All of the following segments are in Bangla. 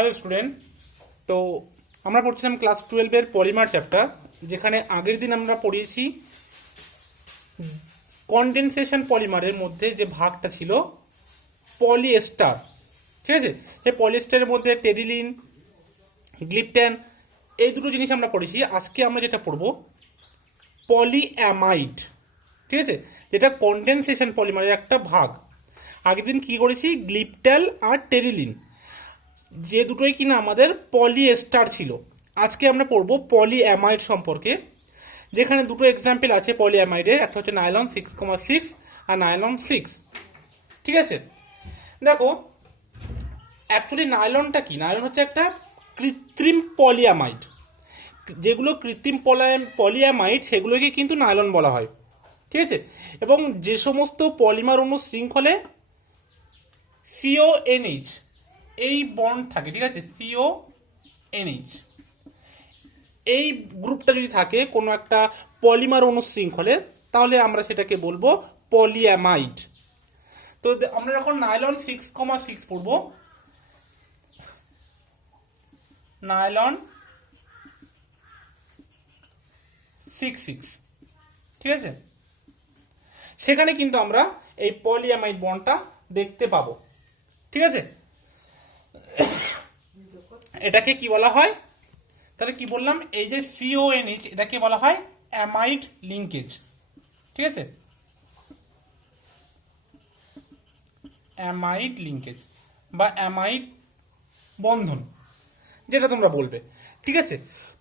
Hello student. তো আমরা পড়ছিলাম ক্লাস 12-এর পলিমার চ্যাপ্টার, যেখানে আগের দিন আমরা পড়িয়েছি কনডেনসেশন পলিমারের মধ্যে যে ভাগটা ছিল পলিএস্টার। ঠিক আছে, এই পলিএস্টারের মধ্যে টেরিলিন, গ্লিপটেন, এই দুটো জিনিস আমরা পড়েছি। আজকে আমরা যেটা পড়বো পলিঅ্যামাইড। ঠিক আছে, যেটা কনডেনসেশন পলিমারের একটা ভাগ। আগের দিন কি করেছি, গ্লিপটেল আর টেরিলিন, যে দুটোই কিনা আমাদের পলিএস্টার ছিল। আজকে আমরা পড়বো পলিঅ্যামাইড সম্পর্কে, যেখানে দুটো এক্সাম্পল আছে পলিঅ্যামাইডের। একটা হচ্ছে নাইলন 6,6 আর নাইলন 6। ঠিক আছে, দেখো অ্যাকচুয়ালি নাইলনটা কি? নাইলন হচ্ছে একটা কৃত্রিম পলিঅ্যামাইড। যেগুলো কৃত্রিম পলিঅ্যামাইড সেগুলোকে কিন্তু নাইলন বলা হয়। ঠিক আছে, এবং যে সমস্ত পলিমার অণু শৃঙ্খলে CONH এই বন্ড থাকে, ঠিক আছে, CONH এই গ্রুপটা যদি থাকে কোনো একটা পলিমার অণু শৃঙ্খলে, তাহলে আমরা সেটাকে বলবো পলিঅ্যামাইড। তো আমরা যখন নাইলন 6,6 পড়বো, নাইলন 6,6, ঠিক আছে, সেখানে কিন্তু আমরা এই পলিঅ্যামাইড বন্ডটা দেখতে পাবো। ঠিক আছে, এটাকে কি বলা হয়? তাহলে কি বললাম, এই যে CONH এটাকে বলা হয় অ্যামাইড লিঙ্কেজ। ঠিক আছে, অ্যামাইড লিঙ্কেজ বা অ্যামাইড বন্ধন, যেটা তোমরা বলবে। ঠিক আছে,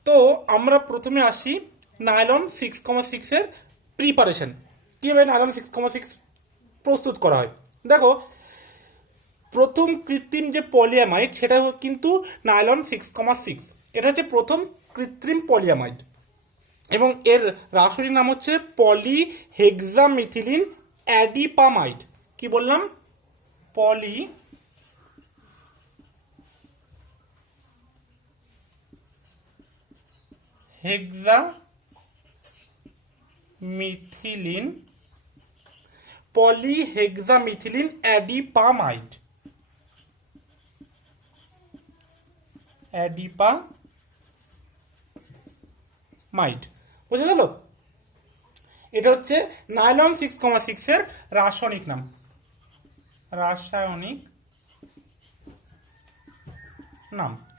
তো আমরা প্রথমে আসি নাইলন 6,6 এর প্রিপারেশন। কিভাবে নাইলন 6,6 প্রস্তুত করা হয়? দেখো, প্রথম কৃত্রিম যে পলিঅ্যামাইড সেটা কিন্তু নাইলন 6,6। এটা হচ্ছে প্রথম কৃত্রিম পলিঅ্যামাইড, এবং এর রাসায়নিক নাম হচ্ছে পলিহেক্সামিথিলিন অ্যাডিপামাইড। কি বললাম? পলিহেক্সামিথিলিন অ্যাডিপামাইড। বুঝে গেল? এটা হচ্ছে নাইলন 6,6 এর রাসায়নিক নাম।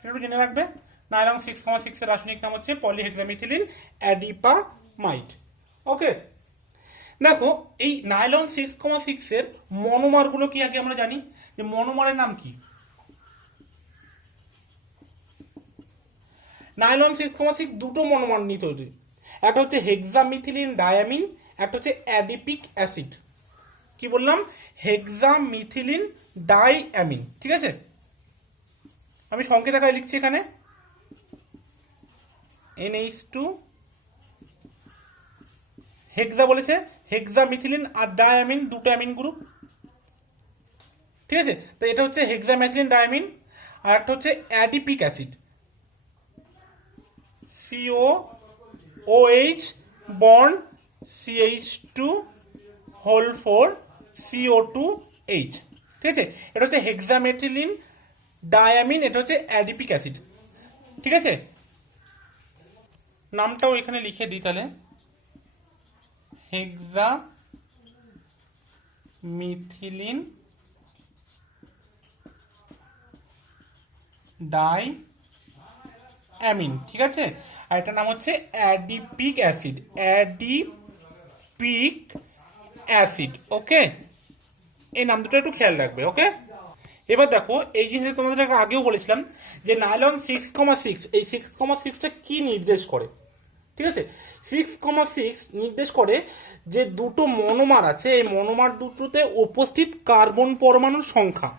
একটু জেনে রাখবে, নাইলন 6,6 এর রাসায়নিক নাম হচ্ছে পলিহেক্সামিথিলিন অ্যাডিপামাইড। ওকে, দেখো এই নাইলন 6,6 এর মনোমার গুলো কি আগে আমরা জানি, যে মনোমারের নাম কি? নাইলন 6,6 দুটো মনোমার নিয়ে তৈরি। একটা হচ্ছে হেক্সামিথিলিন ডায়ামিন, একটা হচ্ছে অ্যাডিপিক অ্যাসিড। কি বললাম? Hexamethylene diamine. ঠিক আছে, আমি সংকেত আকারে লিখছি এখানে NH2। হেক্সা বলেছে, হেক্সামিথিলিন আর ডায়ামিন দুটো অ্যামিন গ্রুপ। ঠিক আছে, তো এটা হচ্ছে হেক্সামিথিলিন ডায়ামিন, আর একটা হচ্ছে adipic acid COOH bond CH2 CO2H। ঠিক আছে, এটা হচ্ছে হেক্সামেথিলিন ডায়ামিন, এটা হচ্ছে অ্যাডিপিক অ্যাসিড। ঠিক আছে, নামটাও এখানে লিখে দিই তাহলে, হেক্সামিথিলিন ডাইঅ্যামিন। ঠিক আছে, আর এটার নাম হচ্ছে অ্যাডিপিক অ্যাসিড। ওকে, এই নাম দুটো একটু খেয়াল রাখবে। ওকে, এবার দেখো এই জিনিসটা তোমাদের আগেও বলেছিলাম যে নাইলন 6,6, এই 6,6টা কি নির্দেশ করে? ঠিক আছে, 6,6 নির্দেশ করে যে দুটো মনোমার আছে, এই মনোমার দুটোতে উপস্থিত কার্বন পরমাণুর সংখ্যা।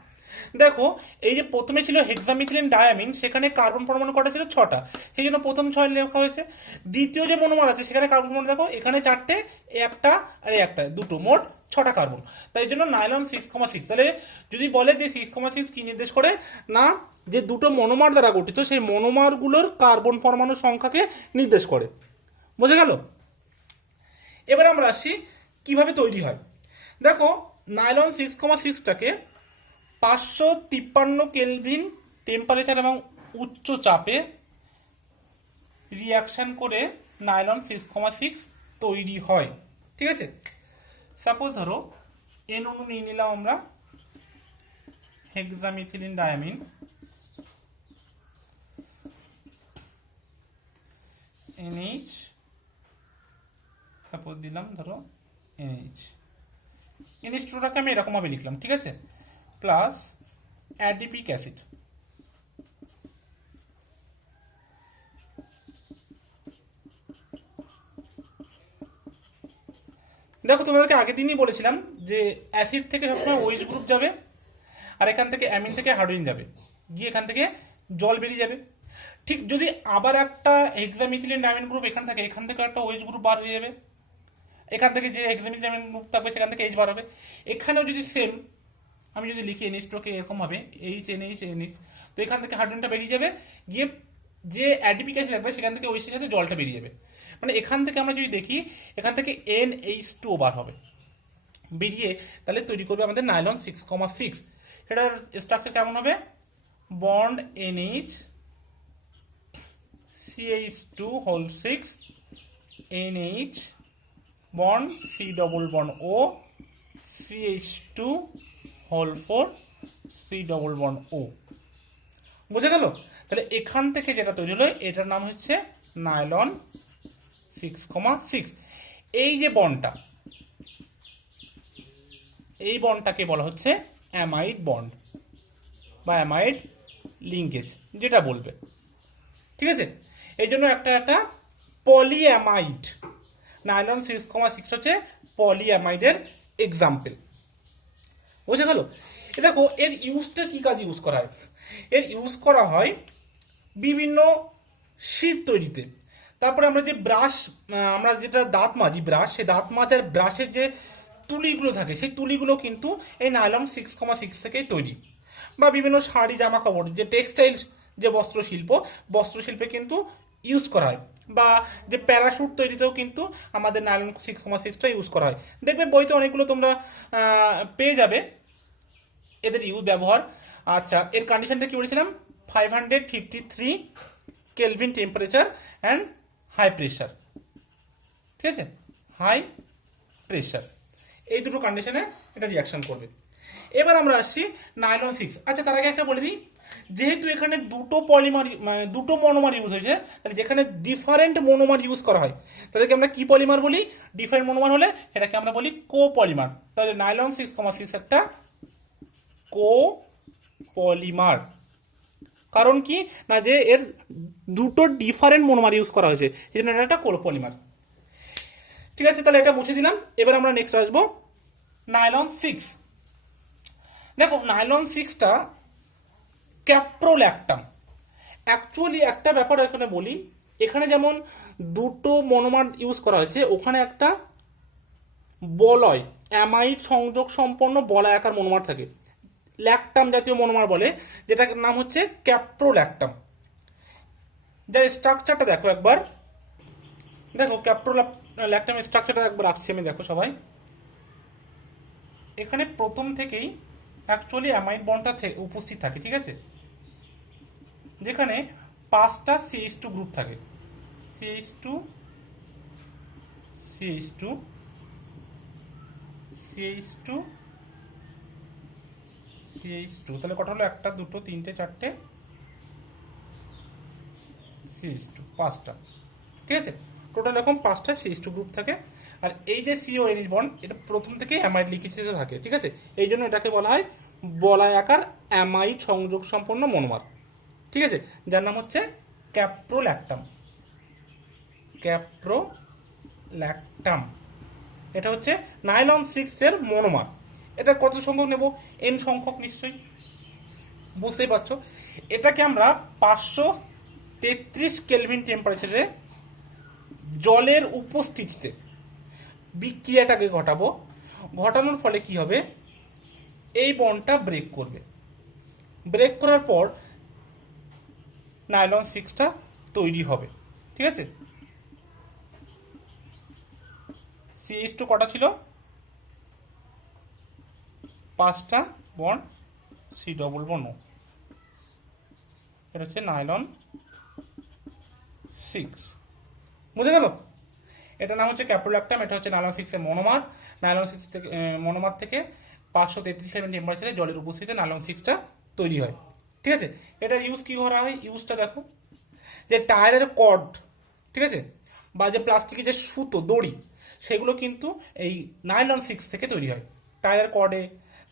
দেখো, এই যে প্রথমে ছিল হেক্সামিথিলিন ডায়ামিন, সেখানে কার্বন পরমাণু কটা ছিল? 6টা, সেই জন্য প্রথম 6 লেখা হয়েছে। দ্বিতীয় যে মনোমার আছে সেখানে কার্বন পরমাণু দেখো, এখানে 4টে, একটা আর একটা, দুটো, মোট 6টা কার্বন। তাই জন্য নাইলন 6,6। তাহলে যদি বলে যে 6,6 কি নির্দেশ করে, না, যে দুটো মনোমার দ্বারা গঠিত সেই মনোমার গুলোর কার্বন পরমাণুর সংখ্যাকে নির্দেশ করে। বোঝা গেল? এবার আমরা আসি কিভাবে তৈরি হয়। দেখো, নাইলন 6,6টাকে 553 কেলভিন টেম্পারেচার এবং উচ্চ চাপে রিয়াকশন করে নাইলন 6,6 তৈরি হয়। ঠিক আছে, সাপোজ ধরো এন অণু নিয়ে নিলাম আমরা, হেক্সামিথিলিন ডায়ামিন, NH, সাপোজ দিলাম ধরো NH2টাকে আমি এরকম ভাবে লিখলাম, ঠিক আছে, প্লাস অ্যাডিপিক অ্যাসিড। দেখো তোমাদেরকে আগের দিনই বলেছিলাম যে অ্যাসিড থেকে সবসময় ওএইচ গ্রুপ যাবে, আর এখান থেকে অ্যামিন থেকে হাইড্রোজেন যাবে, গিয়ে এখান থেকে জল বেরিয়ে যাবে। ঠিক যদি আবার একটা হেক্সামিথিলিন ডায়ামিন গ্রুপ এখান থেকে, এখান থেকে একটা ওএইচ গ্রুপ বার হয়ে যাবে, এখান থেকে যে হেক্সামিথিলিন ডায়ামিন গ্রুপ থাকবে সেখান থেকে এইচ বার হবে। এখানেও যদি সেম আমি যদি লিখি NH2কে এরকম হবে NH, তো এখান থেকে হাইড্রোজেনটা বেরিয়ে যাবে, গিয়ে যে অ্যাডিপিক অ্যাসিড থাকবে সেখান থেকে ওইসের সাথে জলটা বেরিয়ে যাবে। মানে এখান থেকে আমরা যদি দেখি এখান থেকে NH2 বার হবে, বেরিয়ে তাহলে তৈরি করবে আমাদের নাইলন 6,6। সেটার স্ট্রাকচার কেমন হবে? Bond NH CH2 whole 6 NH bond C double bond O CH2 whole 4 C double bond O। বুঝে গেল? তাহলে এখান থেকে যেটা তৈরি হলো এটার নাম হচ্ছে নাইলন 6,6। এই যে বন্ডটা, এই বন্ডটাকে বলা হচ্ছে অ্যামাইড বন্ড বা অ্যামাইড লিঙ্কেজ, যেটা বলবে। ঠিক আছে, এই জন্য একটা পলিঅ্যামাইড, নাইলন 6,6 হচ্ছে পলিঅ্যামাইডের এক্সাম্পল। বুঝে গেল? দেখো এর ইউজটা কি কাজে ইউজ করা হয়? এর ইউজ করা হয় বিভিন্ন শীট তৈরিতে। তারপরে আমরা যে ব্রাশ, আমরা যেটা দাঁত মাজি ব্রাশ, সেই দাঁত মাজার ব্রাশের যে তুলিগুলো থাকে সেই তুলিগুলো কিন্তু এই নাইলন 6,6 থেকেই তৈরি। বা বিভিন্ন শাড়ি, জামা কাপড়, যে টেক্সটাইল, যে বস্ত্রশিল্পে কিন্তু ইউজ করা হয়। বা যে প্যারাশুট তৈরিতেও কিন্তু আমাদের নাইলন 6,6টা ইউজ করা হয়। দেখবে বইতে অনেকগুলো তোমরা পেয়ে যাবে এদের ইউজ ব্যবহার। আচ্ছা, এর কন্ডিশনটা কি বলেছিলাম? 553 kelvin temperature and high pressure. ঠিক আছে, হাই প্রেশার, এই দুটো কন্ডিশনে এটা রিয়াকশন করবে। এবার আমরা আসছি নাইলন 6। আচ্ছা, তার আগে একটা বলে দিই, যেহেতু এখানে দুটো পলিমার, মানে দুটো মনোমার ইউজ হয়েছে, তাহলে যেখানে ডিফারেন্ট মনোমার ইউজ করা হয় তাদেরকে আমরা কি পলিমার বলি? ডিফারেন্ট মনোমার হলে এটাকে আমরা বলি কো পলিমার। তাহলে নাইলন 6,6 একটা কো পলিমার। কারণ কি না, যে এর দুটো ডিফারেন্ট মনোমার ইউজ করা হয়েছে, এই জন্য এটা একটা কো পলিমার। ঠিক আছে, তাহলে এটা মুছে দিলাম। এবার আমরা নেক্সট আসবো নাইলন 6। দেখো নাইলন 6টা ক্যাপ্রোল্যাকটাম। অ্যাকচুয়ালি একটা ব্যাপার এখানে বলি, এখানে যেমন দুটো মনোমার ইউজ করা হয়েছে, ওখানে একটা বলয়, অ্যামাইড সংযোগ সম্পন্ন বলয়াকার মনোমার থাকে, ল্যাকটাম জাতীয় মনোমার বলে, যেটার নাম হচ্ছে ক্যাপ্রোল্যাকটাম। যার স্ট্রাকচারটা দেখো একবার, দেখো ক্যাপ্রোল্যাকটামের স্ট্রাকচারটা একবার রাখছি আমি, দেখো সবাই। এখানে প্রথম থেকেই অ্যাকচুয়ালি অ্যামাইড বন্ডটা উপস্থিত থাকে, ঠিক আছে, যেখানে 5টা CH2 গ্রুপ থাকে, CH2 CH2 CH2 CH2, তাহলে কটা হলো? 1 2 3 4 CH2, 5টা। ঠিক আছে, টোটাল এরকম 5টা CH2 গ্রুপ থাকে। আর এই যে CONH বন্ড, এটা প্রথম থেকেই অ্যামাইড লিঙ্কেজে থাকে। ঠিক আছে, এই জন্য এটাকে বলা হয় বলয়াকার অ্যামাইড সংযোগ সম্পন্ন মনোমার। ঠিক আছে, যার নাম হচ্ছে ক্যাপ্রোল্যাকটাম। ক্যাপ্রোল্যাকটাম এটা হচ্ছে নাইলন 6 এর মনোমার। এটা কত সংখ্যক নেব? N সংখ্যক, নিশ্চয়ই বুঝতেই পারছো। এটাকে আমরা 533 কেলভিন টেম্পারেচারে জলের উপস্থিতিতে বিক্রিয়াটাকে ঘটাবো। ঘটানোর ফলে কি হবে? এই বন্ডটা ব্রেক করবে। ব্রেক করার পর নাইলন 6টা তৈরি হবে। ঠিক আছে, CH2 কটা ছিল? 5টা bond C double bond O। এটা হচ্ছে নাইলন 6, বুঝে গেল? এটার নাম হচ্ছে ক্যাপ্রোল্যাক্টাম, এটা হচ্ছে নাইলন 6 এর মনোমার। নাইলন 6 থেকে মনোমার থেকে 533 কেলভিন টেম্পারেচারে জলের উপস্থিতিতে নাইলন 6টা তৈরি হয়। ঠিক আছে, এটার ইউজ কি করা হয়? ইউজটা দেখো, যে টায়ারের কর্ড, ঠিক আছে, বা যে প্লাস্টিকের যে সুতো দড়ি, সেগুলো কিন্তু এই নাইলন 6 থেকে তৈরি হয়। টায়ারের কর্ডে,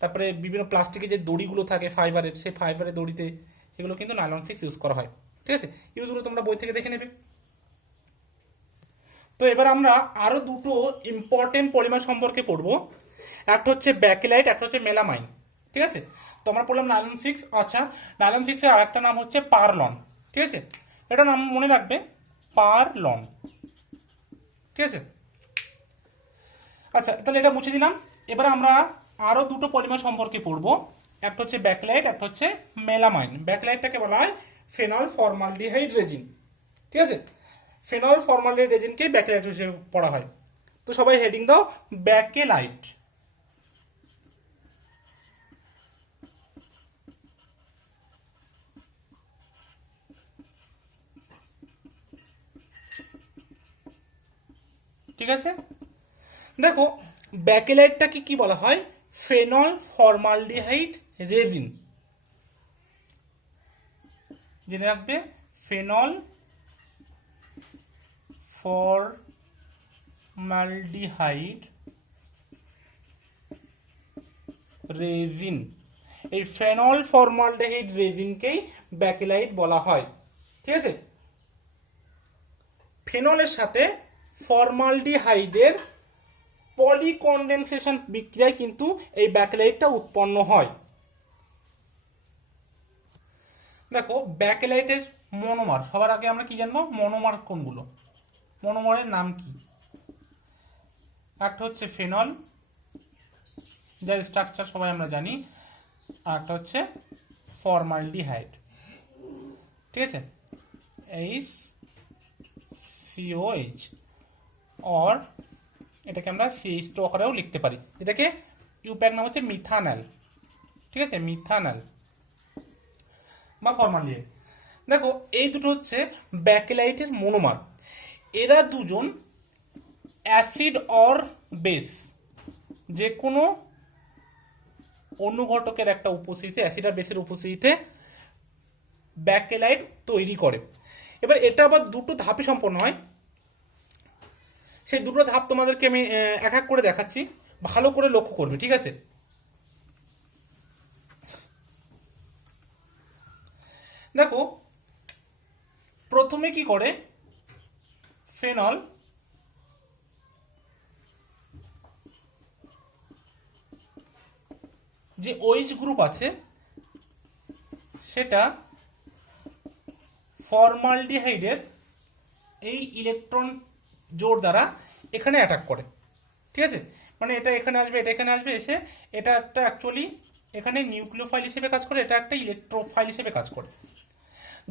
তারপরে বিভিন্ন প্লাস্টিকের যে দড়িগুলো থাকে ফাইবারের, সেই ফাইবারের দড়িতে, সেগুলো কিন্তু নাইলন 6 ইউজ করা হয়। ঠিক আছে, ইউজগুলো তোমরা বই থেকে দেখে নেবে। তো এবার আমরা আরো দুটো ইম্পর্টেন্ট পলিমার সম্পর্কে পড়বো। একটা হচ্ছে ব্যাকেলাইট, একটা হচ্ছে মেলামাইন। ঠিক আছে, তো আমরা পড়লাম নাইলন 6। আচ্ছা, নাইলন 6 এর আরেকটা নাম হচ্ছে পারলন। ঠিক আছে, এটা নাম মনে রাখবে, পারলন। ঠিক আছে, আচ্ছা তাহলে এটা মুছে দিলাম। এবার আমরা আরো দুটো পলিমার সম্পর্কে পড়বো। একটা হচ্ছে ব্যাকলাইট, একটা হচ্ছে মেলামাইন। ব্যাকলাইটটাকে বলা হয় ফেনল ফর্মালডিহাইড রেজিন। ঠিক আছে, ফেনল ফর্মালডিহাইড রেজিনকে ব্যাকলাইট হিসেবে পড়া হয়। তো সবাই হেডিং দাও, ব্যাকেলাইট। ঠিক আছে, দেখো ব্যাকেলাইটটাকে কি বলা হয়? Phenol formaldehyde resin. জেনে রাখবে, ফেনল ফর্মালডিহাইড রেজিন। এই ফেনল ফর্মালডিহাইড রেজিনকেই ব্যাকেলাইট বলা হয়। ঠিক আছে, ফেনলের সাথে ফর্মালডিহাইডের পলিকন্ডেনসেশন বিক্রিয়ায় কিন্তু এই ব্যাকেলাইটটা উৎপন্ন হয়। দেখো ব্যাকেলাইটের মনোমার, সবার আগে আমরা কি জানবো? মনোমার কোনগুলো, মনোমারের নাম কি? একটা হচ্ছে ফেনল, যার স্ট্রাকচার সবাই আমরা জানি, আর একটা হচ্ছে ফর্মালডিহাইড। ঠিক আছে, HCOH, অর এটাকে আমরা CH2 আকারেও লিখতে পারি। এটাকে ইউপ্যাক নাম হচ্ছে মিথানল। ঠিক আছে, মিথানল বা ফর্মালডিহাইড। দেখো এই দুটো হচ্ছে ব্যাকেলাইটের মনোমার। এরা দুজন অ্যাসিড অর বেস, যে কোনো অনুঘটকের একটা উপস্থিতিতে, অ্যাসিড আর বেসের উপস্থিতিতে ব্যাকেলাইট তৈরি করে। এবার এটা আবার দুটো ধাপে সম্পন্ন হয়। সেই দুটো ধাপ তোমাদেরকে আমি এক এক করে দেখাচ্ছি, ভালো করে লক্ষ্য করবে। ঠিক আছে, দেখো প্রথমে কি করে, ফেনল যে OH গ্রুপ আছে সেটা ফর্মালডিহাইডের এই ইলেকট্রন জোড় দ্বারা এখানে অ্যাটাক করে। ঠিক আছে, মানে এটা এখানে আসবে, এটা এখানে আসবে, এসে এটা একটা অ্যাকচুয়ালি এখানে নিউক্লিওফাইল হিসেবে কাজ করে, এটা একটা ইলেকট্রোফাইল হিসেবে কাজ করে।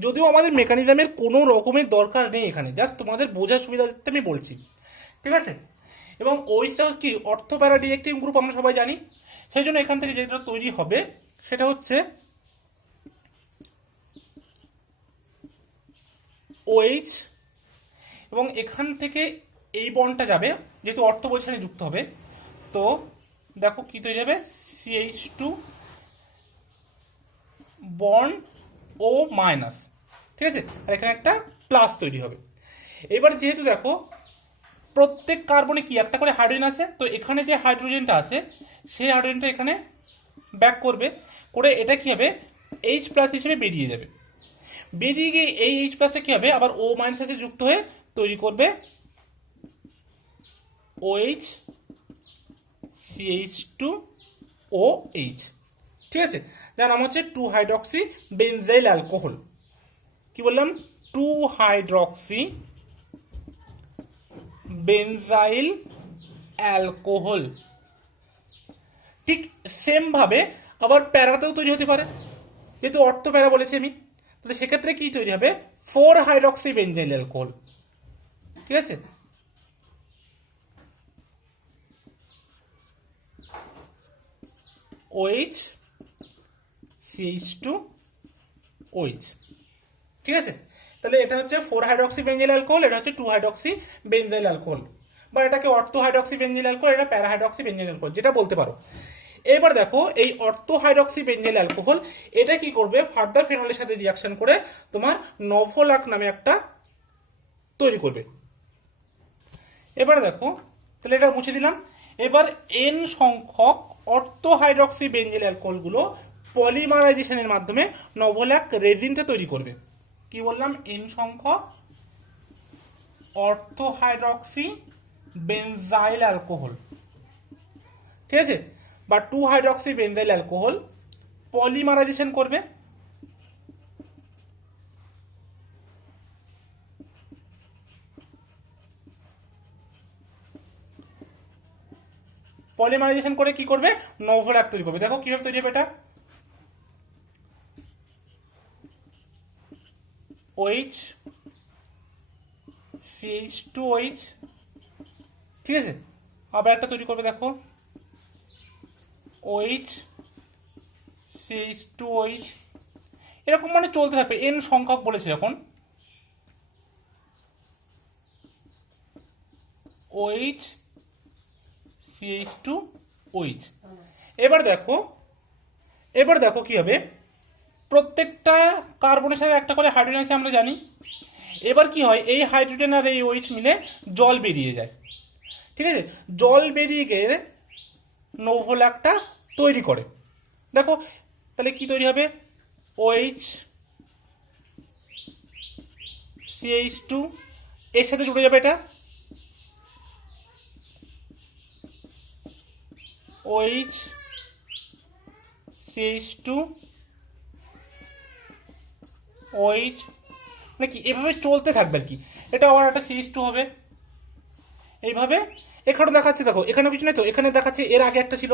যদিও আমাদের মেকানিজমের কোনো রকমের দরকার নেই এখানে, জাস্ট তোমাদের বোঝার সুবিধার্থে আমি বলছি। ঠিক আছে, এবং ওইটা কি অর্থো প্যারাডিরেক্টিভ গ্রুপ আমরা সবাই জানি। সেই জন্য এখান থেকে যেটা তৈরি হবে সেটা হচ্ছে OH, এবং এখান থেকে এই বন্ডটা যাবে, যেহেতু অর্থ বৈশানে যুক্ত হবে, তো দেখো কি তৈরি হবে, CH2 বন্ড ও মাইনাস। ঠিক আছে, আর এখানে একটা প্লাস তৈরি হবে। এবার যেহেতু দেখো প্রত্যেক কার্বনে কি একটা করে হাইড্রোজেন আছে, তো এখানে যে হাইড্রোজেনটা আছে সেই হাইড্রোজেনটা এখানে ব্যাক করবে, করে এটা কি হবে, H প্লাস হিসেবে বেরিয়ে যাবে। বেরিয়ে গিয়ে এই H প্লাসটা কি হবে, আবার O মাইনাস সাথে যুক্ত হয়ে তৈরি করবে OH CH2OH। ঠিক আছে, যার নাম হচ্ছে 2 হাইড্রক্সি বেনজাইল অ্যালকোহল। কি বললাম? 2 হাইড্রক্সি বেনজাইল অ্যালকোহল। ঠিক সেম ভাবে আবার প্যারাতেও তৈরি হতে পারে, যেহেতু অর্থ প্যারা বলেছি আমি, তাহলে সেক্ষেত্রে কি তৈরি হবে, 4 হাইড্রক্সি বেনজাইল অ্যালকোহল। ঠিক আছে, OH CH2OH। ঠিক আছে, তাহলে এটা হচ্ছে 4 হাইড্রক্সি বেঞ্জিল অ্যালকোহল, এটা হচ্ছে 2 হাইড্রক্সি বেঞ্জিল অ্যালকোহল, বা এটাকে অর্থো হাইড্রক্সি বেঞ্জিল অ্যালকোহল, এটা প্যারা হাইড্রক্সি বেঞ্জিল অ্যালকোহল, যেটা বলতে পারো। এবার দেখো এই অর্থো হাইড্রক্সি বেঞ্জিল অ্যালকোহল এটা কি করবে, ফার্দার ফেনলের সাথে রিয়াকশন করে তোমার নভোলাক নামে একটা তৈরি করবে। এবার দেখো, তাহলে এটা মুছে দিলাম। এবার এন সংখ্যক অর্থো হাইড্রক্সি বেঞ্জিল অ্যালকোহলগুলো পলিমারাইজেশনের মাধ্যমে নভোলাক রেজিনটা তৈরি করবে। কি বললাম, এন সংখ্যক অর্থো হাইড্রক্সি বেনজাইল অ্যালকোহল, ঠিক আছে, বা 2 হাইড্রক্সি বেনজাইল অ্যালকোহল পলিমারাইজেশন করবে। পলিমারাইজেশন করে কি করবে, নভোলাক তৈরি করবে। দেখো কিভাবে তৈরি হবে এটা, OH CH2OH, ঠিক আছে, আবার একটা তৈরি করবে, দেখো OH CH2OH, এরকম মানে চলতে থাকবে, এন সংখ্যক বলেছে যখন। OH CH2OH। এবার দেখো কি হবে, প্রত্যেকটা কার্বনের সাথে একটা করে হাইড্রোজেন আছে আমরা জানি। এবার কি হয়, এই হাইড্রোজেন আর এই OH মিলে জল বেরিয়ে যায়, ঠিক আছে, জল বেরিয়ে গিয়ে নভোলাকটা তৈরি করে। দেখো তাহলে কি তৈরি হবে, OH CH2 এর সাথে জুড়ে যাবে এটা, OH CH2 OH, নাকি এভাবে চলতে থাকবে আর কি। এটা আবার একটা CH2 হবে এইভাবে। এখানে দেখাচ্ছে, দেখো এখানে কিছু নেই তো, এখানে দেখাচ্ছে এর আগে একটা ছিল,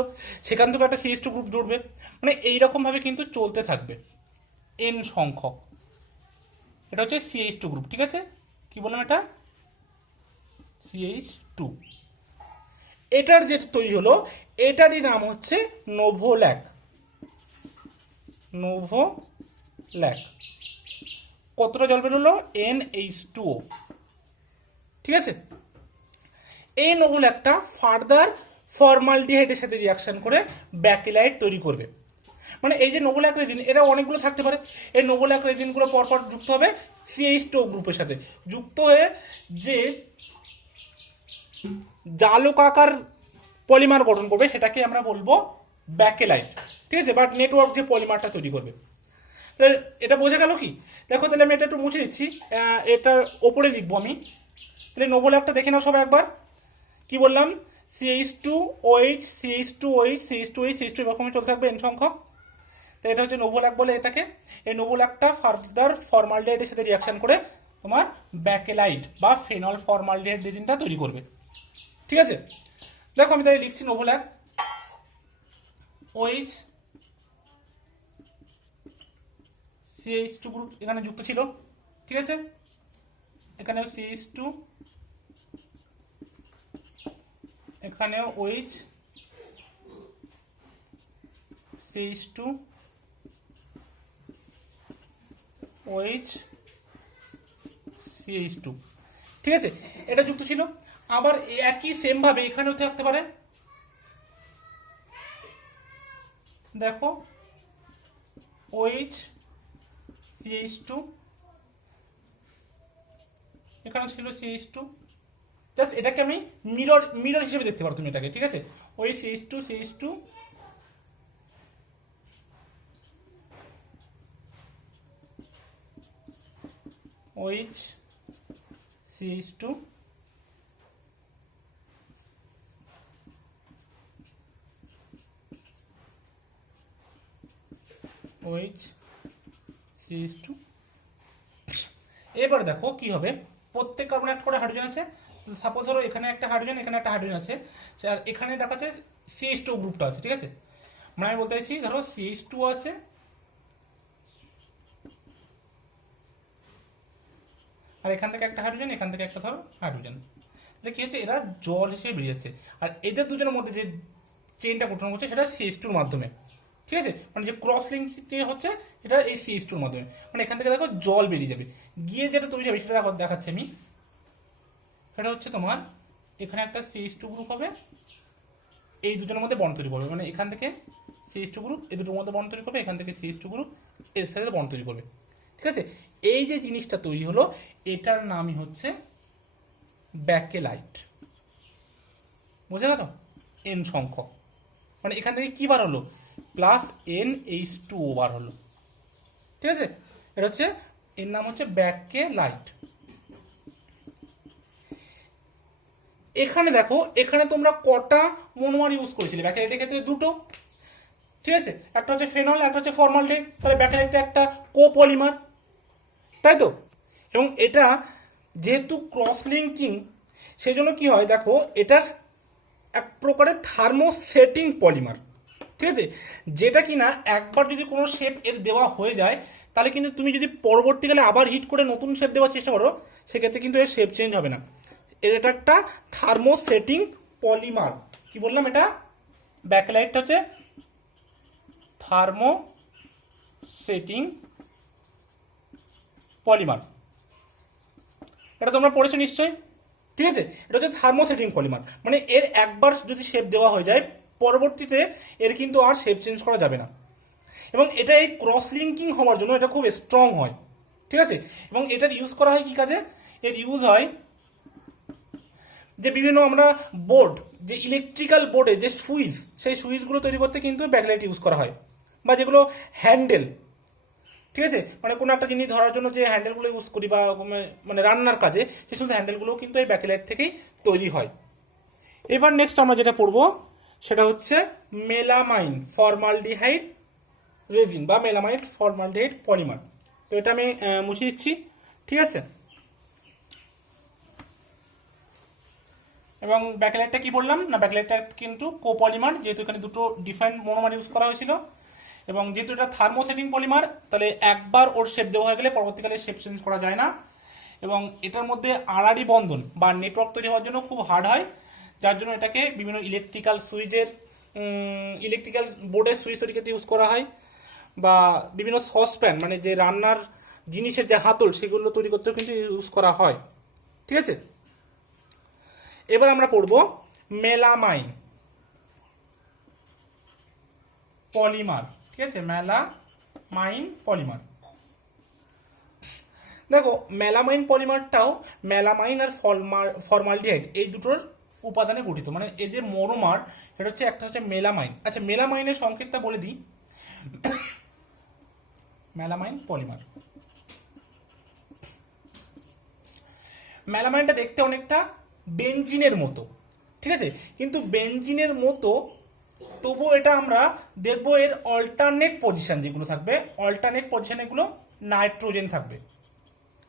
সেখান থেকে একটা CH2 গ্রুপ জুড়বে, মানে এইরকম ভাবে কিন্তু চলতে থাকবে এন সংখ্যক। এটা হচ্ছে CH2 গ্রুপ, ঠিক আছে, কি বললাম এটা CH2। এটার যেটা তৈরি হলো এটারই নাম হচ্ছে নোভোল্যাক। নোভোল্যাক, কতটা জল বেরোলো, NH2O, ঠিক আছে। এই নোভোল্যাকটা ফার্দার ফর্মালডিহাইডের সাথে রিয়াকশন করে ব্যাকেলাইট তৈরি করবে। মানে এই যে নোভোল্যাক রেজিন, এটা অনেকগুলো থাকতে পারে, এই নোভোল্যাক রেজিনগুলো পরপর যুক্ত হবে CH2O গ্রুপের সাথে, যুক্ত হয়ে যে জালকাকার পলিমার গঠন করবে সেটাকে আমরা বলবো ব্যাকেলাইট, ঠিক আছে, বাট নেটওয়ার্ক যে পলিমারটা তৈরি করবে। তাহলে এটা বোঝা গেল কি, দেখো তাহলে আমি এটা একটু মুছে দিচ্ছি, এটার ওপরে লিখবো আমি। তাহলে নোভোল্যাকটা দেখে নাও সবাই একবার, কি বললাম, CH2OH CH2OH CH2OH CH2 এরকম চলতে থাকবে এন সংখ্যক। তো এটা হচ্ছে নোভোল্যাক বলে এটাকে। এই নোভোল্যাকটা ফার্দার ফর্মালডিহাইডের সাথে রিয়াকশন করে তোমার ব্যাকেলাইট বা ফেনল ফর্মালডিহাইড রেজিনটা তৈরি করবে, ঠিক আছে। দেখো আমি তাই লিখছি, নোভোল্যাক OH CH2 গ্রুপ এখানে যুক্ত ছিল, ঠিক আছে, এখানেও CH2, এখানেও OH CH2 OH CH2, ঠিক আছে, এটা যুক্ত ছিল। আবার একই সেম ভাবে এখানেও থাকতে পারে, দেখো OH CH2, এখানে ছিল CH2, জাস্ট এটাকে আমি মিরর হিসেবে দেখতে পারো তুমি এটাকে, ঠিক আছে, ওই CH2 OH CH2 OH CH2। এবার দেখো কি হবে, প্রত্যেক কার্বনে একটা করে হাইড্রোজেন আছে, সাপোজ ধরো এখানে একটা হাইড্রোজেন, এখানে একটা হাইড্রোজেন আছে, আর এখানে দেখাচ্ছে CH2 গ্রুপটা আছে, ঠিক আছে, মানে আমি বলতে চাইছি ধরো CH2 আছে, আর এখান থেকে একটা হাইড্রোজেন, এখান থেকে একটা ধরো হাইড্রোজেন, তাহলে কি হচ্ছে, এরা জল হিসেবে বেরিয়ে যাচ্ছে। আর এদের দুজনের মধ্যে যে চেইনটা গঠন করছে সেটা CH2 এর মাধ্যমে, ঠিক আছে, মানে যে ক্রস লিঙ্ক হচ্ছে এটা এই CH2 এর মাধ্যমে, মানে এখান থেকে দেখো জল বেরিয়ে যাবে, গিয়ে যেটা তৈরি হবে সেটা দেখাচ্ছি আমি। সেটা হচ্ছে তোমার এখানে একটা CH2 গ্রুপ হবে, এই দুজনের মধ্যে বন্ড তৈরি করবে, মানে এখান থেকে CH2 গ্রুপ এই দুটোর মধ্যে বন্ড তৈরি করবে, এখান থেকে CH2 গ্রুপ এর সাথে বন্ড তৈরি করবে। ঠিক আছে, এই যে জিনিসটা তৈরি হলো এটার নামই হচ্ছে ব্যাকেলাইট। বুঝে গেল? N সংখ্যক, মানে এখান থেকে কি বার হলো, +NH2O বার হলো। ঠিক আছে, এটা হচ্ছে এর নাম হচ্ছে ব্যাকেলাইট। এখানে দেখো, এখানে তোমরা কটা মনোমার ইউজ করেছিলে? ব্যাকেলাইটের ক্ষেত্রে দুটো। ঠিক আছে, একটা হচ্ছে ফেনল, একটা হচ্ছে ফর্মালডিহাইড, তাহলে ব্যাকেলাইটটা একটা কোপলিমার, তাই তো? এবং এটা যেহেতু ক্রস লিঙ্কিং, সেই জন্য কি হয় দেখো, এটার এক প্রকারের থার্মোসেটিং পলিমার। ঠিক আছে, যেটা কিনা একবার যদি কোনো শেপ এর দেওয়া হয়ে যায়, তাহলে কিন্তু তুমি যদি পরবর্তীকালে আবার হিট করে নতুন শেপ দেওয়ার চেষ্টা করো, সেক্ষেত্রে কিন্তু এর শেপ চেঞ্জ হবে না। এটা একটা থার্মোসেটিং পলিমার। কি বললাম? এটা ব্যাকলাইটটা হচ্ছে থার্মোসেটিং পলিমার। এটা তোমরা পড়েছো নিশ্চয়ই। ঠিক আছে, এটা হচ্ছে থার্মোসেটিং পলিমার, মানে এর একবার যদি শেপ দেওয়া হয়ে যায়, পরবর্তীতে এর কিন্তু আর শেপ চেঞ্জ করা যাবে না। এবং এটা এই ক্রস লিঙ্কিং হওয়ার জন্য এটা খুব স্ট্রং হয়। ঠিক আছে, এবং এটার ইউজ করা হয় কি কাজে? এর ইউজ হয় যে বিভিন্ন আমরা বোর্ড, যে ইলেকট্রিক্যাল বোর্ডে যে সুইচ, সেই সুইচগুলো তৈরি করতে কিন্তু ব্যাকলাইট ইউজ করা হয়। বা যেগুলো হ্যান্ডেল, ঠিক আছে, মানে কোনো একটা জিনিস ধরার জন্য যে হ্যান্ডেলগুলো ইউজ করি, বা মানে রান্নার কাজে সেই সমস্ত হ্যান্ডেলগুলো কিন্তু এই ব্যাকলাইট থেকেই তৈরি হয়। এবার নেক্সট আমরা যেটা পড়বো সেটা হচ্ছে মেলামাইন ফর্মালডিহাইড রেজিন বা মেলামাইন ফর্মালডিহাইড পলিমার। তো এটা আমি মুছে দিচ্ছি। ঠিক আছে, এবং ব্যাকলাইটটা কি বললাম না, ব্যাকলাইটটা কিন্তু কোপলিমার, যেহেতু এখানে দুটো ডিফারেন্ট মনোমার ইউজ করা হয়েছিল, এবং যেহেতু এটা থার্মোসেটিং পলিমার, তাহলে একবার ওর শেপ দেওয়া হয়ে গেলে পরবর্তীকালে শেপ চেঞ্জ করা যায় না। এবং এটার মধ্যে আড়াআড়ি বন্ধন বা নেটওয়ার্ক তৈরি হওয়ার জন্য খুব হার্ড হয়, যার জন্য এটাকে বিভিন্ন ইলেকট্রিক্যাল সুইচের ইলেকট্রিক্যাল বোর্ডের সুইচ তৈরি করতে ইউজ করা হয়, বা বিভিন্ন সসপ্যান মানে যে রান্নার জিনিসের যে হাতল সেগুলো তৈরি করতেও কিন্তু ইউজ করা হয়। ঠিক আছে, এবার আমরা পড়ব মেলামাইন পলিমার। ঠিক আছে, মেলামাইন পলিমার। দেখো, মেলামাইন পলিমারটাও মেলামাইন আর ফর্মালডিহাইড এই দুটোর উপাদানে গঠিত, মানে এই যে মনোমার, এটা হচ্ছে একটা হচ্ছে মেলামাইন। আচ্ছা, মেলামাইনের সংকেতটা বলে দিই, মেলামাইন পলিমার। মেলামাইনটা দেখতে অনেকটা বেনজিনের মতো, ঠিক আছে, কিন্তু বেনজিনের মতো তবু এটা আমরা দেখবো এর অল্টারনেট পজিশন যেগুলো থাকবে, অল্টারনেট পজিশন এগুলো নাইট্রোজেন থাকবে।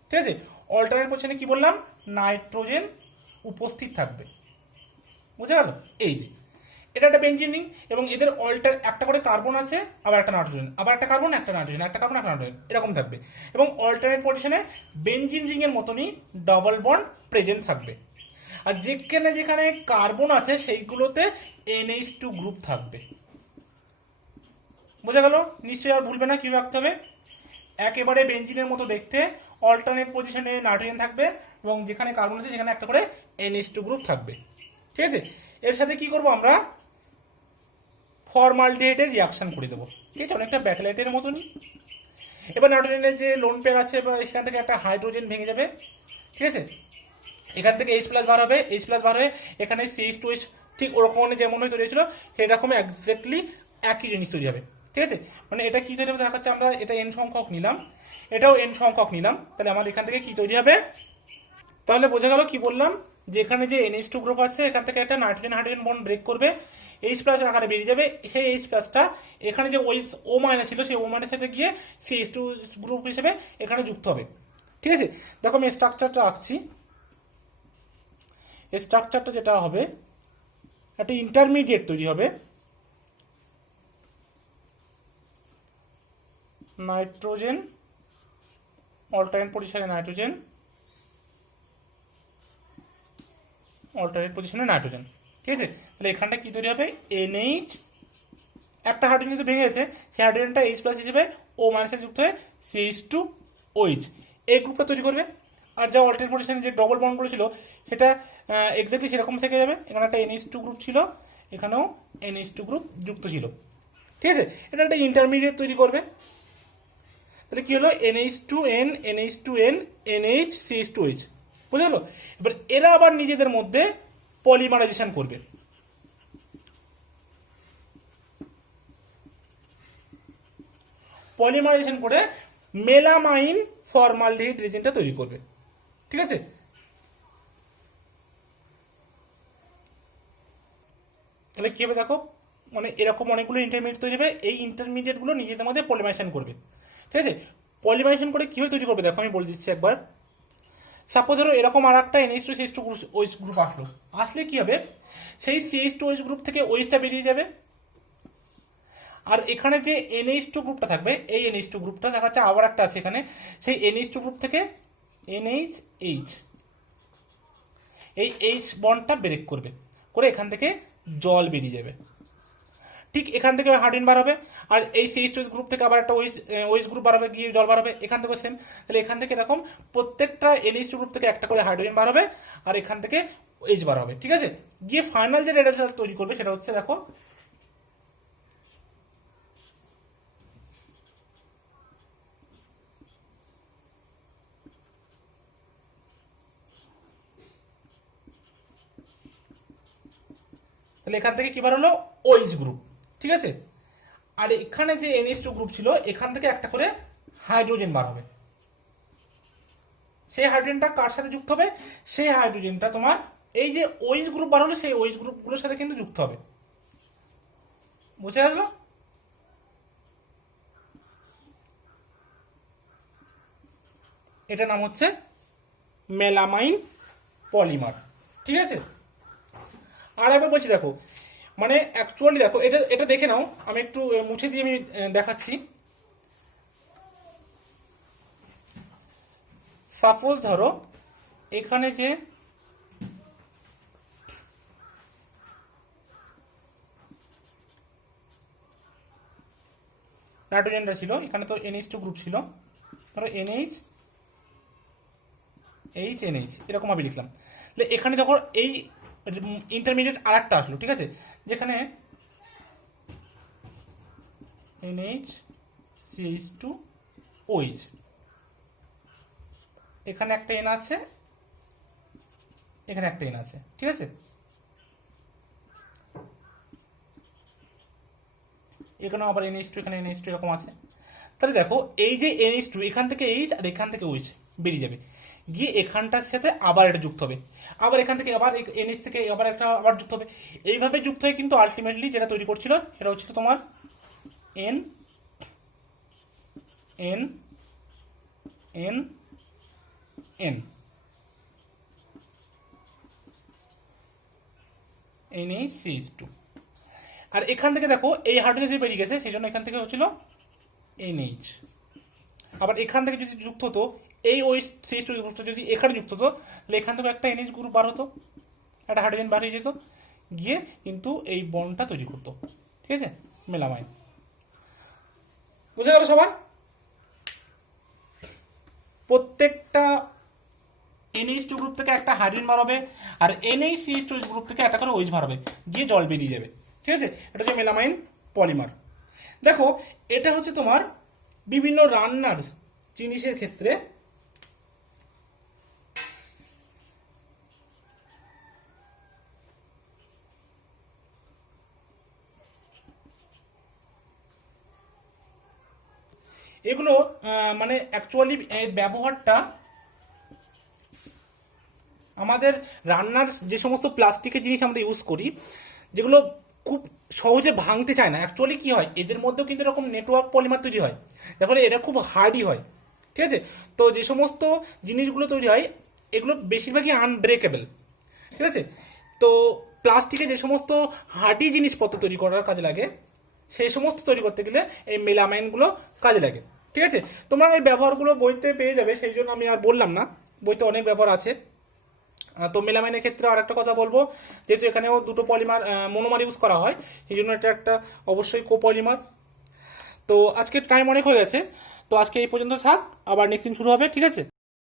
ঠিক আছে, অল্টারনেট পজিশনে কি বললাম, নাইট্রোজেন উপস্থিত থাকবে। বুঝা গেল? এই যে এটা একটা বেনজিন রিং, এবং এদের একটা করে কার্বন আছে, আবার একটা নাইট্রোজেন, আবার একটা কার্বন, একটা নাইট্রোজেন, একটা কার্বন, একটা নাইট্রোজেন, এরকম থাকবে। এবং অল্টারনেট পজিশনে বেনজিন রিং এর মতনই ডাবল বন্ড প্রেজেন্ট থাকবে। আর যেখানে যেখানে কার্বন আছে সেইগুলোতে NH2 গ্রুপ থাকবে। বোঝা গেল? নিশ্চয়ই আর ভুলবে না কি রাখতে হবে। একেবারে বেনজিনের মতো দেখতে, অল্টারনেট পজিশনে নাইট্রোজেন থাকবে, এবং যেখানে কার্বন আছে সেখানে একটা করে NH2 গ্রুপ থাকবে। ঠিক আছে, এর সাথে কি করব আমরা, ফর্মালডিহাইডের রিয়াকশন করে দেবো। ঠিক আছে, অনেকটা ব্যাকলাইটের মতনই। এবার নাইট্রোজেনের যে লোন পেয়ার আছে, বা এখান থেকে একটা হাইড্রোজেন ভেঙে যাবে। ঠিক আছে, এখান থেকে H+ বার হবে, H+ বার হয়ে এখানে CH2H ঠিক ওরকম যেমন তৈরি হয়েছিল সেরকম এক্স্যাক্টলি একই জিনিস তৈরি হবে। ঠিক আছে, মানে এটা কি তৈরি হবে দেখাচ্ছে, আমরা এটা N সংখ্যক নিলাম, এটাও N সংখ্যক নিলাম, তাহলে আমাদের এখান থেকে কি তৈরি হবে, তাহলে বোঝা গেল কি বললাম, যে এখানে যে NH2 গ্রুপ আছে এখান থেকে একটা নাইট্রোজেন হাইড্রোজেন বন্ড ব্রেক করবে, H+ আকারে বেরিয়ে যাবে, সেই H+টা এখানে যে ওই O- ছিল সেই O- সাথে গিয়ে CH2 গ্রুপ হিসেবে এখানে যুক্ত হবে। ঠিক আছে, দেখো আমি স্ট্রাকচারটা আঁকছি। এই স্ট্রাকচারটা যেটা হবে, একটা ইন্টারমিডিয়েট তৈরি হবে, নাইট্রোজেন, অল্টারনেট পজিশনে নাইট্রোজেন, অল্টারনেট পজিশনে নাইট্রোজেন। ঠিক আছে, তাহলে এখানটা কি তৈরি হবে, NH একটা হাইড্রোজেন কিন্তু ভেঙে গেছে, সেই হাইড্রোজেনটা H প্লাস হিসেবে ও মাইনাসে যুক্ত হয়ে CH2OH এই গ্রুপটা তৈরি করবে। আর যা অল্টারনেট পজিশনে যে ডবল বন্ডগুলো ছিল সেটা এক্স্যাক্টলি সেরকম থেকে যাবে। এখানে একটা NH2 গ্রুপ ছিল, এখানেও NH2 গ্রুপ যুক্ত ছিল, ঠিক আছে। এটা একটা ইন্টারমিডিয়েট তৈরি করবে। তাহলে কি হলো, NH2N NH2N NH CH2OH, বুঝে গেল। এবার এরা আবার নিজেদের মধ্যে পলিমারাইজেশন করবে। পলিমারাইজেশন করে মেলামাইন ফর্মালডিহাইড রেজিনটা তৈরি করবে, ঠিক আছে। তাহলে কি হবে দেখো, মানে এরকম অনেকগুলো ইন্টারমিডিয়েট তৈরি হবে, এই ইন্টারমিডিয়েট গুলো নিজেদের মধ্যে পলিমারাইজেশন করবে, ঠিক আছে। পলিমারাইজেশন করে কিভাবে তৈরি করবে দেখো, আমি বলে দিচ্ছি একবার। সাপোজ ধরো এরকম আর একটা NH2 CH2OH গ্রুপ আসলে কি হবে, সেই CH2OH গ্রুপ থেকে OH-টা বেরিয়ে যাবে। আর এখানে যে NH2 গ্রুপটা থাকবে, এই NH2 গ্রুপটা দেখা যাচ্ছে আবার একটা আছে এখানে, সেই NH2 গ্রুপ থেকে NH এই H বন্ডটা ব্রেক করবে, করে এখান থেকে জল বেরিয়ে যাবে। ঠিক এখান থেকে হাইড্রোজেন বার হবে, আর এই CH2 গ্রুপ থেকে আবার একটা OH গ্রুপ বার হবে, গিয়ে জল বার হবে, এখান থেকে সেম। তাহলে এখান থেকে এরকম প্রত্যেকটা NH2 গ্রুপ থেকে একটা করে হাইড্রোজেন বার হবে, আর এখান থেকে H বার হবে, ঠিক আছে। গিয়ে ফাইনাল যে রেজাল্ট তৈরি করবে সেটা হচ্ছে দেখো, তাহলে এখান থেকে কি বার হলো, OH গ্রুপ, ঠিক আছে। আর এখানে যে NH2 গ্রুপ ছিল এখান থেকে একটা করে হাইড্রোজেন বার হবে। সেই হাইড্রোজেনটা কার সাথে যুক্ত হবে, সেই হাইড্রোজেনটা তোমার এই যে OH গ্রুপ বার হলো সেই OH গ্রুপগুলোর সাথে কিন্তু যুক্ত হবে, বুঝে আসলো। এটার নাম হচ্ছে মেলামাইন পলিমার, ঠিক আছে। আর একবার বলছি দেখো, মানে অ্যাকচুয়ালি দেখো, এটা এটা দেখে নাও, আমি একটু মুছে দিয়ে আমি দেখাচ্ছি। সাপোজ ধরো এখানে যে নাইট্রোজেনটা ছিল, এখানে তো NH2 গ্রুপ ছিল, ধরো NH এরকম ভাবে লিখলাম। তাহলে এখানে দেখো এই ইন্টারমিডিয়েট আর একটা আসলো, ঠিক আছে, যেখানে NH CH2OH, এখানে একটা N আছে, এখানে একটা N আছে, ঠিক আছে। এখানেও আবার NH2, এখানে NH2 এরকম আছে। তাহলে দেখো এই যে NH2 এখান থেকে H আর এখান থেকে OH বেরিয়ে যাবে, গিয়ে এখানটার সাথে আবার এটা যুক্ত হবে, আবার এখান থেকে আবার NH থেকে আবার একটা আবার যুক্ত হবে। এইভাবে যুক্ত হয়ে কিন্তু আলটিমেটলি যেটা তৈরি করছিল সেটা হচ্ছে তোমার N N N N NaCH2। আর এখান থেকে দেখো এই হাইড্রোজেন যে বেরিয়ে গেছে সেই জন্য এখান থেকে হচ্ছিল NH। আবার এখান থেকে যদি যুক্ত হতো এই CH2 গ্রুপটা যদি এখানে যুক্ত হতো, তাহলে এখান থেকে একটা NH গ্রুপ বার হতো, একটা হাইড্রোজেন বার হয়ে যেত, গিয়ে কিন্তু এই বন্ডটা তৈরি করতো, ঠিক আছে, মেলামাইন। বুঝে গেল সবার? প্রত্যেকটা NH2 গ্রুপ থেকে একটা হাইড্রোজেন বার হবে, আর NaCH2 গ্রুপ থেকে একটা করে OH বার হবে, গিয়ে জল বেরিয়ে যাবে, ঠিক আছে। এটা হচ্ছে মেলামাইন পলিমার। দেখো এটা হচ্ছে তোমার বিভিন্ন রান্নার জিনিসের ক্ষেত্রে এগুলো মানে অ্যাকচুয়ালি এর ব্যবহারটা আমাদের রান্নার যে সমস্ত প্লাস্টিকের জিনিস আমরা ইউজ করি, যেগুলো খুব সহজে ভাঙতে চায় না, অ্যাকচুয়ালি কি হয় এদের মধ্যেও কিন্তু এরকম নেটওয়ার্ক পলিমার তৈরি হয়, তার ফলে এরা খুব হার্ডি হয়, ঠিক আছে। তো যে সমস্ত জিনিসগুলো তৈরি হয় এগুলো বেশিরভাগই আনব্রেকেবল, ঠিক আছে। তো প্লাস্টিকে যে সমস্ত হার্ডি জিনিসপত্র তৈরি করার কাজে লাগে সেই সমস্ত তৈরি করতে গেলে এই মেলামাইনগুলো কাজে লাগে, ঠিক আছে। তোমরা এই ব্যবহারগুলো বইতে পেয়ে যাবে, সেই জন্য আমি আর বললাম না, বইতে অনেক ব্যবহার আছে। তো মেলামাইনের ক্ষেত্রে আর একটা কথা বলবো, যেহেতু এখানেও দুটো পলিমার মনোমার ইউজ করা হয়, এই জন্য এটা একটা অবশ্যই কোপলিমার। তো আজকে টাইম অনেক হয়ে গেছে, তো আজকে এই পর্যন্ত থাক, আবার নেক্সট দিন শুরু হবে, ঠিক আছে।